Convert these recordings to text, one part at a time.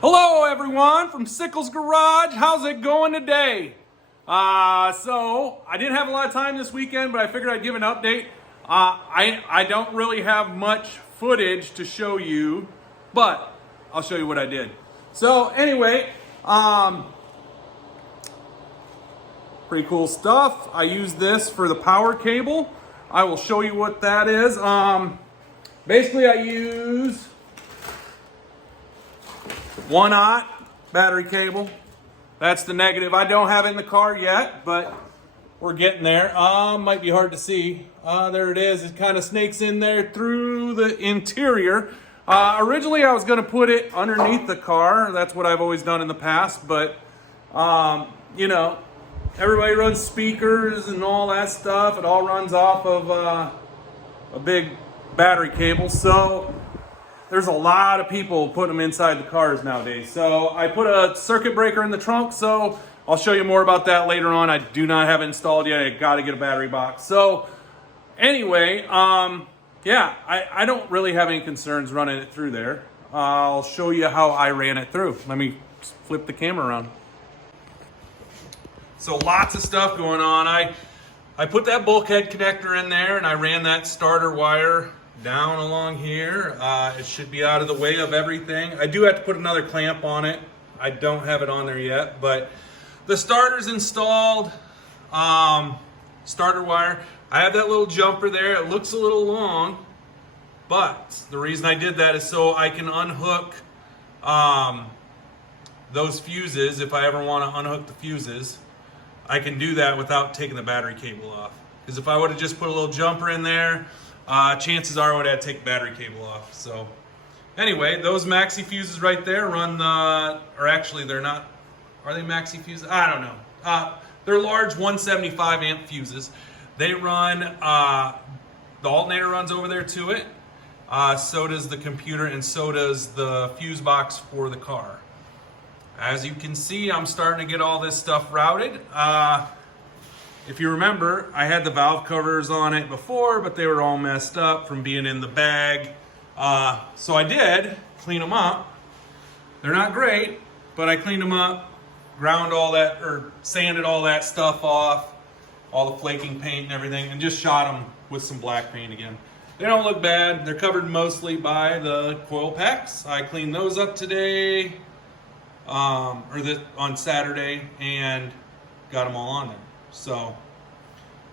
Hello everyone from Sickles Garage. How's it going today? So I didn't have a lot of time this weekend, but I figured I'd give an update. I don't really have much footage to show you, but I'll show you what I did. So anyway, pretty cool stuff. I use this for the power cable. I will show you what that is. Basically I use 1/0 battery cable. That's the negative. I don't have it in the car yet, but we're getting there. Might be hard to see. There it is. It kind of snakes in there through the interior. Originally, I was going to put it underneath the car. That's what I've always done in the past, but you know, everybody runs speakers and all that stuff. It all runs off of a big battery cable. So there's a lot of people putting them inside the cars nowadays. So I put a circuit breaker in the trunk, so I'll show you more about that later on. I do not have it installed yet. I got to get a battery box. So anyway, yeah, I don't really have any concerns running it through there. I'll show you how I ran it through. Let me flip the camera around. So lots of stuff going on. I put that bulkhead connector in there and I ran that starter wire down along here. It should be out of the way of everything. I do have to put another clamp on it. I don't have it on there yet, but the starter's installed. Starter wire. I have that little jumper there. It looks a little long, but the reason I did that is so I can unhook those fuses. If I ever want to unhook the fuses, I can do that without taking the battery cable off. Because if I would have just put a little jumper in there, chances are I would have to take the battery cable off. So anyway, those maxi fuses right there run the, or actually they're not, are they maxi fuses? I don't know. They're large 175 amp fuses. They run, the alternator runs over there to it. So does the computer and so does the fuse box for the car. As you can see, I'm starting to get all this stuff routed. If you remember, I had the valve covers on it before, but they were all messed up from being in the bag. So I did clean them up. They're not great, but I cleaned them up, ground all that, or sanded all that stuff off, all the flaking paint and everything, and just shot them with some black paint again. They don't look bad. They're covered mostly by the coil packs. I cleaned those up today, on Saturday, and got them all on there. So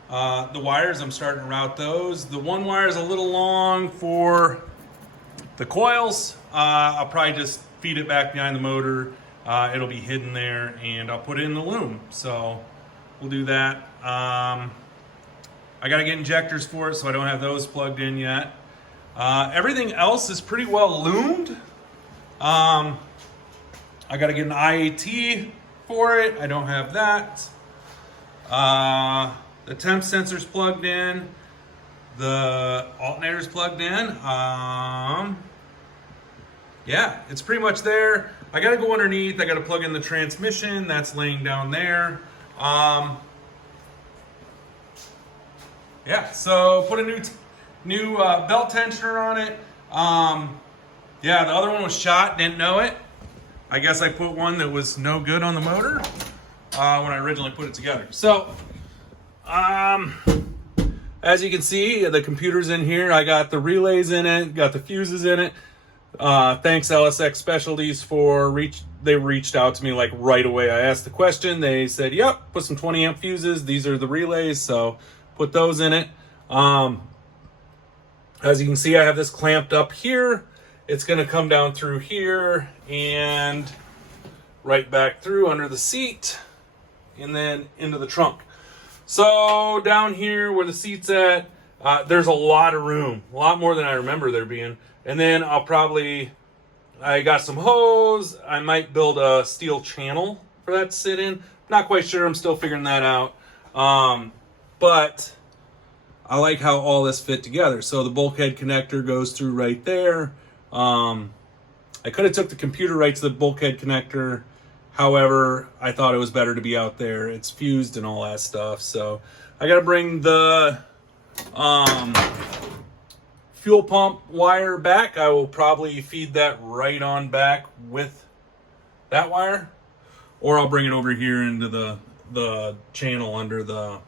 the wires, I'm starting to route those. The one wire is a little long for the coils. I'll probably just feed it back behind the motor. It'll be hidden there, and I'll put it in the loom. So we'll do that. I got to get injectors for it, so I don't have those plugged in yet. Everything else is pretty well loomed. I got to get an IAT for it. I don't have that. The temp sensor's plugged in. The alternator's plugged in. Yeah, it's pretty much there. I gotta go underneath. I gotta plug in the transmission. That's laying down there. Yeah, so put a new belt tensioner on it. Yeah, the other one was shot. Didn't know it. I guess I put one that was no good on the motor when I originally put it together. So, as you can see, the computer's in here. I got the relays in it, got the fuses in it. Thanks LSX Specialties for they reached out to me like right away. I asked the question. They said, yep, put some 20 amp fuses. These are the relays, so put those in it. As you can see, I have this clamped up here. It's going to come down through here and right back through under the seat and then into the trunk. So down here where the seat's at, there's a lot of room, a lot more than I remember there being. And then I got some hose. I might build a steel channel for that to sit in. Not quite sure. I'm still figuring that out. But I like how all this fit together. So the bulkhead connector goes through right there. I could have took the computer right to the bulkhead connector. However, I thought it was better to be out there. It's fused and all that stuff. So I got to bring the fuel pump wire back. I will probably feed that right on back with that wire, or I'll bring it over here into the channel under the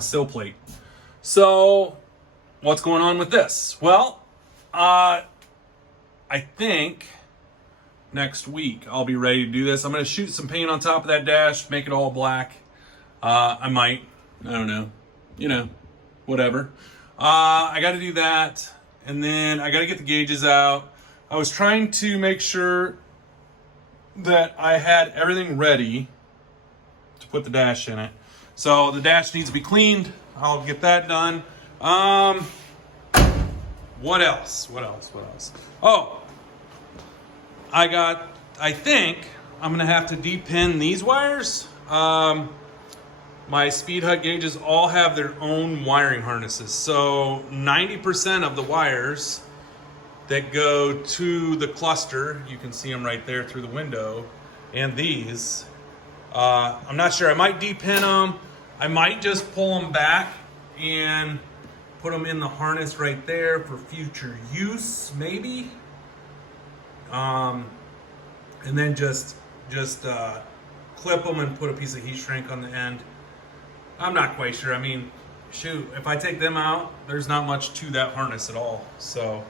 sill plate. So what's going on with this? Well, I think next week I'll be ready to do this. I'm going to shoot some paint on top of that dash, make it all black. I might, I don't know, whatever. I got to do that, and then I got to get the gauges out. I was trying to make sure that I had everything ready to put the dash in it. So the dash needs to be cleaned. I'll get that done. What else? Oh, I think I'm gonna have to de-pin these wires. My speed hut gauges all have their own wiring harnesses. So 90% of the wires that go to the cluster, you can see them right there through the window, and these, I'm not sure, I might de-pin them. I might just pull them back and put them in the harness right there for future use, maybe. And then just clip them and put a piece of heat shrink on the end. I'm not quite sure. I mean, shoot, if I take them out, there's not much to that harness at all. So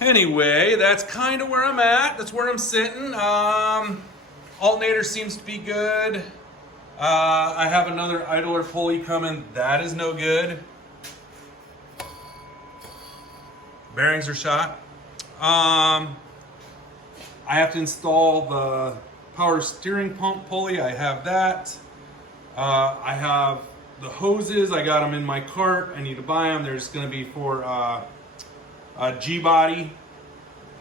anyway, that's kind of where I'm at. That's where I'm sitting. Alternator seems to be good. I have another idler pulley coming. That is no good. Bearings are shot. I have to install the power steering pump pulley. I have that. I have the hoses. I got them in my cart. I need to buy them. There's going to be for a G-body.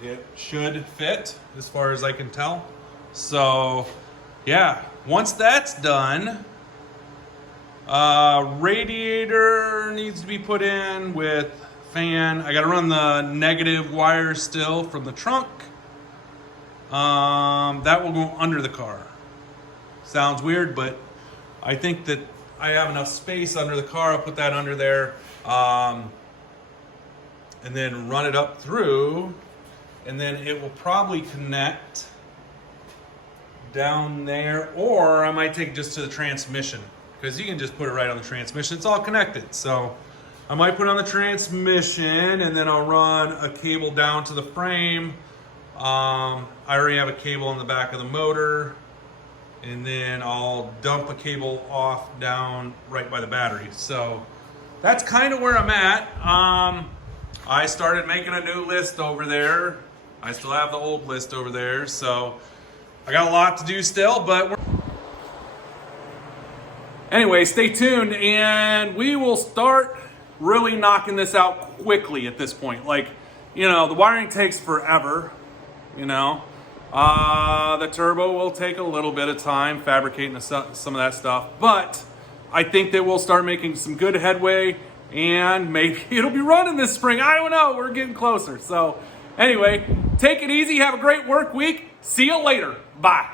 It should fit as far as I can tell. So yeah, once that's done, radiator needs to be put in with fan. I got to run the negative wire still from the trunk. That will go under the car. Sounds weird, but I think that I have enough space under the car. I'll put that under there, and then run it up through, and then it will probably connect down there, or I might take it just to the transmission, because you can just put it right on the transmission. It's all connected. So I might put it on the transmission, and then I'll run a cable down to the frame. I already have a cable on the back of the motor, and then I'll dump a cable off down right by the battery. So that's kind of where I'm at. I started making a new list over there. I still have the old list over there, so I got a lot to do still, but anyway, stay tuned, and we will start really knocking this out quickly at this point. Like, the wiring takes forever, The turbo will take a little bit of time fabricating some of that stuff, but I think that we'll start making some good headway, and maybe it'll be running this spring. I don't know. We're getting closer. So anyway, take it easy. Have a great work week. See you later. Bye.